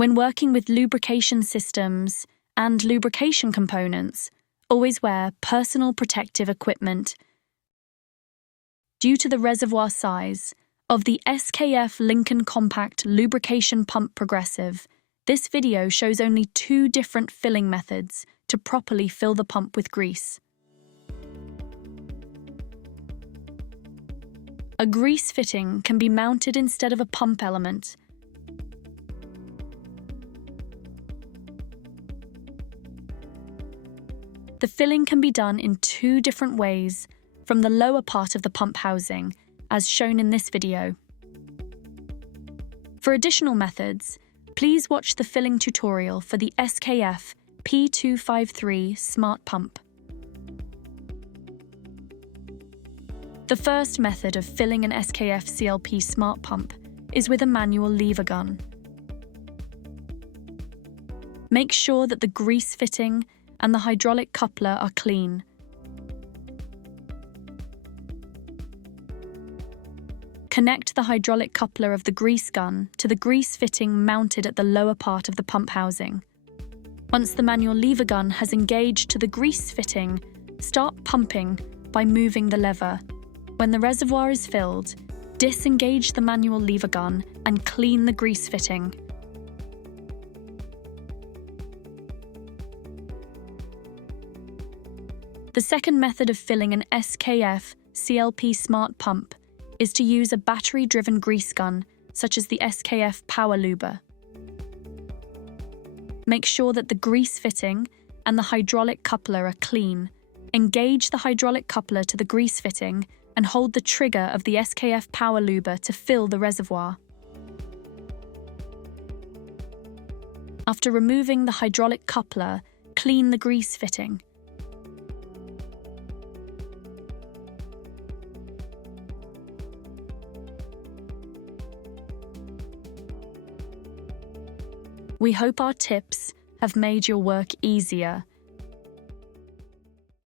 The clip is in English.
When working with lubrication systems and lubrication components, always wear personal protective equipment. Due to the reservoir size of the SKF Lincoln Compact Lubrication Pump Progressive, this video shows only 2 different filling methods to properly fill the pump with grease. A grease fitting can be mounted instead of a pump element. The filling can be done in 2 different ways from the lower part of the pump housing, as shown in this video. For additional methods, please watch the filling tutorial for the SKF P253 Smart Pump. The first method of filling an SKF CLP Smart Pump is with a manual lever gun. Make sure that the grease fitting and the hydraulic coupler are clean. Connect the hydraulic coupler of the grease gun to the grease fitting mounted at the lower part of the pump housing. Once the manual lever gun has engaged to the grease fitting, start pumping by moving the lever. When the reservoir is filled, disengage the manual lever gun and clean the grease fitting. The second method of filling an SKF CLP Smart Pump is to use a battery-driven grease gun, such as the SKF Power Luber. Make sure that the grease fitting and the hydraulic coupler are clean. Engage the hydraulic coupler to the grease fitting and hold the trigger of the SKF Power Luber to fill the reservoir. After removing the hydraulic coupler, clean the grease fitting. We hope our tips have made your work easier.